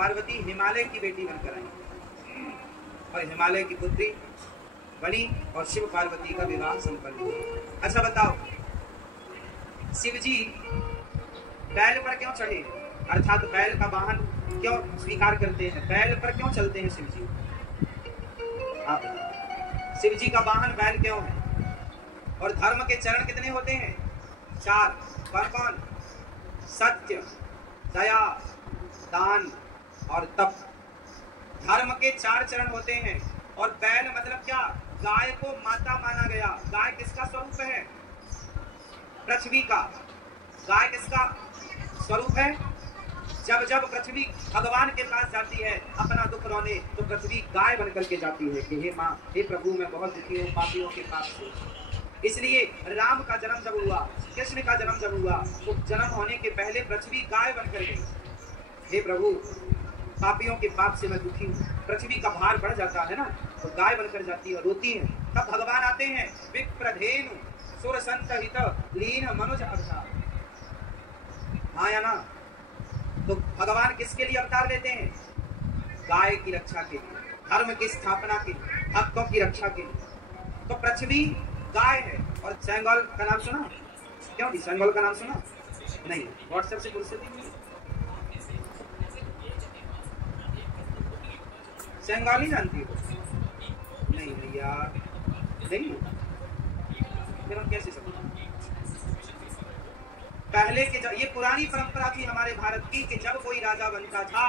पार्वती हिमालय की बेटी बनकर आई और हिमालय की पुत्री बनी और शिव पार्वती का विवाह संपन्न हुआ। अच्छा बताओ, शिव जी बैल पर क्यों चढ़े, अर्थात बैल का वाहन क्यों स्वीकार करते हैं, बैल पर क्यों चलते हैं शिव जी? आप शिव जी का वाहन बैल क्यों है? और धर्म के चरण कितने होते हैं? 4। कौन? सत्य, दया, दान और तप। धर्म के 4 चरण होते हैं। और बैल मतलब क्या? गाय को माता माना गया। गाय किसका स्वरूप है? पृथ्वी का। गाय किसका स्वरूप है? जब जब पृथ्वी भगवान के पास जाती है अपना दुख रोने, तो पृथ्वी गाय बनकर के जाती है कि हे माँ, हे प्रभु, मैं बहुत दुखी हूँ पापियों के पाप से। इसलिए राम का जन्म जब हुआ, कृष्ण का जन्म जब हुआ, तो जन्म होने के पहले पृथ्वी गाय बनकर गई। हे प्रभु, पापियों के पाप से मैं दुखी हूँ। पृथ्वी का भार बढ़ जाता है ना, तो गाय बनकर जाती है, रोती है। तब भगवान आते हैं, विप्रधेनु सुर संत हित लीन मनुज अवतार। हाँ या ना? तो भगवान किसके लिए अवतार लेते हैं? गाय की रक्षा के लिए, धर्म की स्थापना के लिए, भक्तों की रक्षा के लिए। तो पृथ्वी गाय है। और सेंगोल का नाम सुना? क्यों? सेंगोल का नाम सुना? नहीं, व्हाट्सएप से पूछ सकते। सेंगोल ही जानती हो? नहीं यार, नहीं, फिर हम कैसे समझें? पहले के ये पुरानी परंपरा थी हमारे भारत की कि जब कोई राजा बनता था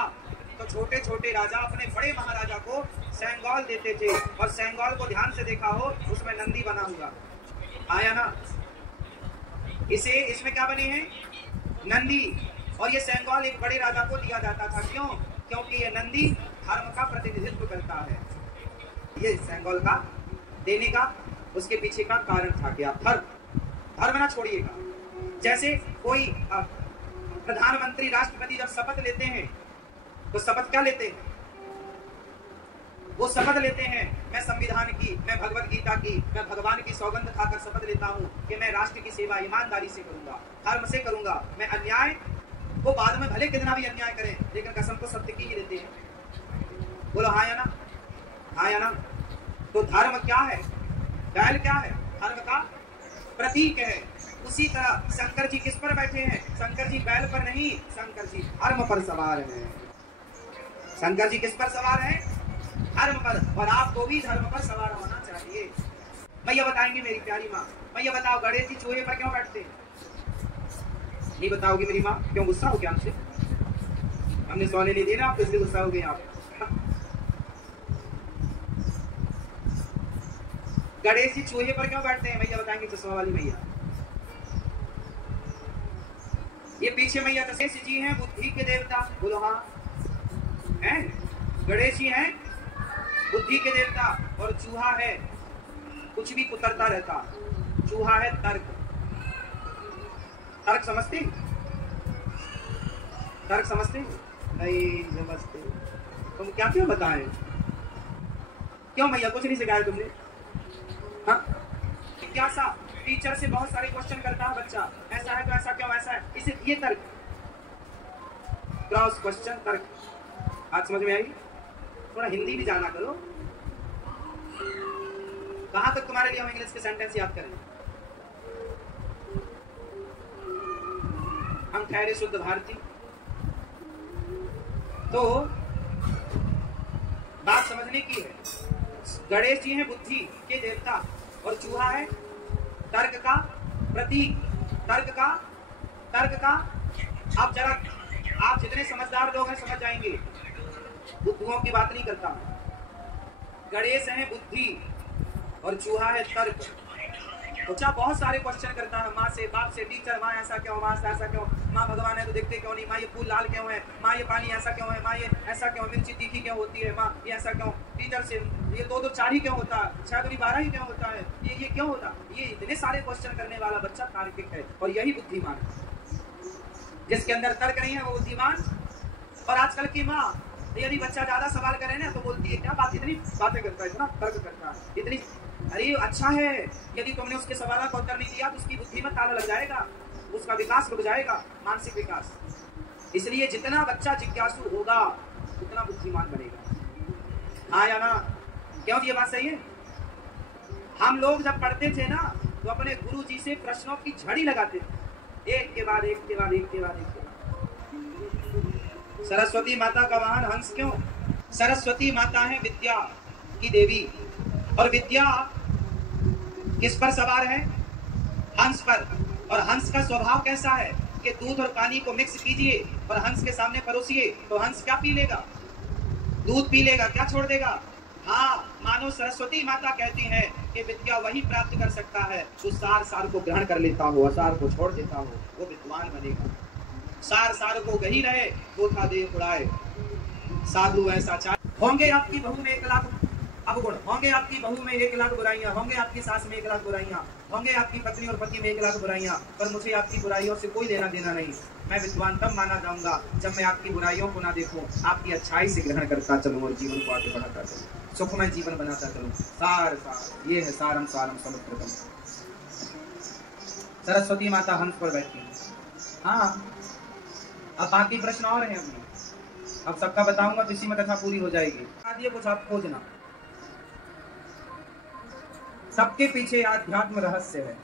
तो छोटे छोटे राजा अपने बड़े महाराजा को सेंगोल देते थे। और सेंगोल को ध्यान से देखा हो, उसमें नंदी बना हुआ आया ना? इसमें क्या बने हैं? नंदी। और ये सेंगोल एक बड़े राजा को दिया जाता था। क्यों? क्योंकि ये नंदी धर्म का प्रतिनिधित्व करता है। ये सेंगोल का देने का उसके पीछे का कारण था कि आप धर्म ना छोड़िएगा। जैसे कोई प्रधानमंत्री, राष्ट्रपति जब शपथ लेते हैं तो शपथ क्या लेते हैं? वो शपथ लेते हैं, मैं संविधान की, मैं भगवत गीता की, मैं भगवान की सौगंध खाकर शपथ लेता हूँ कि मैं राष्ट्र की सेवा ईमानदारी से करूंगा, धर्म से करूंगा। मैं अन्याय को बाद में भले कितना भी अन्याय करें, लेकिन कसम तो सत्य की ही लेते हैं। बोलो हाँ या ना? हाँ या ना? तो धर्म क्या है? बैल क्या है? धर्म का प्रतीक है। उसी तरह शंकर जी किस पर बैठे हैं? शंकर जी बैल पर नहीं, शंकर जी धर्म पर सवार हैं। शंकर जी किस पर सवार हैं? धर्म पर। और आपको भी धर्म पर सवार होना चाहिए। भैया बताएंगे मेरी प्यारी माँ, भैया बताओ गणेश जी चूहे पर क्यों बैठते हैं? नहीं बताओगी मेरी माँ? क्यों गुस्सा हो गया हमसे? हमने सोने नहीं देना, आप इसलिए गुस्सा हो गए आप? गणेश जी चूहे पर क्यों बैठते हैं? भैया बताएंगे चश्मा वाली भैया। ये पीछे मैया गणेश जी हैं बुद्धि के देवता। बोलो हाँ, हैं? गणेश जी हैं बुद्धि के देवता। और चूहा है कुछ भी कुतरता रहता। चूहा है तर्क। तर्क समझते? तर्क समझते? नहीं समझते। तुम क्या क्यों बताएं? क्यों भैया कुछ नहीं सिखाया तुमने? हाँ, जिज्ञासा। टीचर से बहुत सारे क्वेश्चन करता है बच्चा, ऐसा है तो ऐसा क्यों, ऐसा है, इसे ये तर्क, क्रॉस क्वेश्चन, तर्क। आज समझ में आई? थोड़ा हिंदी भी जाना करो। कहां तक तुम्हारे लिए हम इंग्लिश के सेंटेंस याद करें? हम ठहरे शुद्ध भारतीय। तो बात समझने की है। गणेश जी हैं बुद्धि के देवता और चूहा है तर्क का प्रतीक। तर्क का आप जरा, आप जितने समझदार लोग हैं समझ जाएंगे, बुद्धुओं की बात नहीं करता। गणेश है बुद्धि और चूहा है तर्क। बच्चा बहुत सारे क्वेश्चन करता है माँ से, बाप से, टीचर, माँ ऐसा क्यों, माँ ऐसा क्यों, माँ भगवान है तो देखते क्यों नहीं, माँ ये फूल लाल क्यों है, माँ ये पानी ऐसा क्यों है, माँ ये ऐसा क्यों, मिर्ची तीखी क्यों होती है, माँ ये ऐसा क्यों, टीचर से ये 2 2 4 ही क्यों होता है, 6 2 12 ही क्यों होता है, ये क्यों होता। ये इतने सारे क्वेश्चन करने वाला बच्चा तार्किक है और यही बुद्धिमान है। जिसके अंदर तर्क नहीं है वो बुद्धिमान। और आजकल की माँ यदि बच्चा ज्यादा सवाल करे ना तो बोलती है क्या बात, इतनी बातें करता है, इतना तर्क करता है, इतनी। अरे अच्छा है, यदि तुमने उसके सवाल का उत्तर नहीं दिया तो उसकी बुद्धि में ताला लग जाएगा, उसका विकास रुक जाएगा, मानसिक विकास। इसलिए जितना बच्चा जिज्ञासु होगा उतना बुद्धिमान बनेगा। हाँ या ना? क्यों ये बात सही है? हम लोग जब पढ़ते थे ना तो अपने गुरु जी से प्रश्नों की झड़ी लगाते थे, एक के बाद एक के बाद एक के बाद एक के बाद। सरस्वती माता का वाहन हंस क्यों? सरस्वती माता है विद्या की देवी, और विद्या किस पर सवार है? हंस पर। और हंस का स्वभाव कैसा है कि दूध और पानी को मिक्स कीजिए और हंस के सामने परोसिए तो हंस क्या पी लेगा? दूध पी लेगा, क्या छोड़ देगा? हाँ, मानो सरस्वती माता कहती हैं कि विद्या वही प्राप्त कर सकता है जो सार सार को ग्रहण कर लेता हो, असार को छोड़ देता हो, वो विद्वान बनेगा। सार सार को गही रहे, गोथा दे उड़ाए, साधु ऐसा चाहे। होंगे आपकी बहू में 1 लाख अवगुण, होंगे आपकी बहू में 1 लाख बुराइयां, होंगे आपकी सास में 1 लाख बुराइयां, होंगे आपकी पत्नी और पति में 1 लाख बुराइयां, पर मुझे आपकी बुराइयों से कोई लेना देना नहीं। मैं विद्वान तब माना जाऊंगा जब मैं आपकी बुराइयों को ना देखूं, आपकी अच्छाई से ग्रहण करता चलूं और जीवन को आगे बढ़ाता चलूं, सुखमय जीवन बनाता चलूं। सार सार, ये है सारम सारम समुद्रतम। सरस्वती माता हंस पर बैठी है। हाँ, अब बाकी प्रश्न और हैं अपने, अब सबका बताऊंगा तो इसी में कथा पूरी हो जाएगी। आदि कुछ आप खोजना, सबके पीछे आध्यात्म रहस्य है।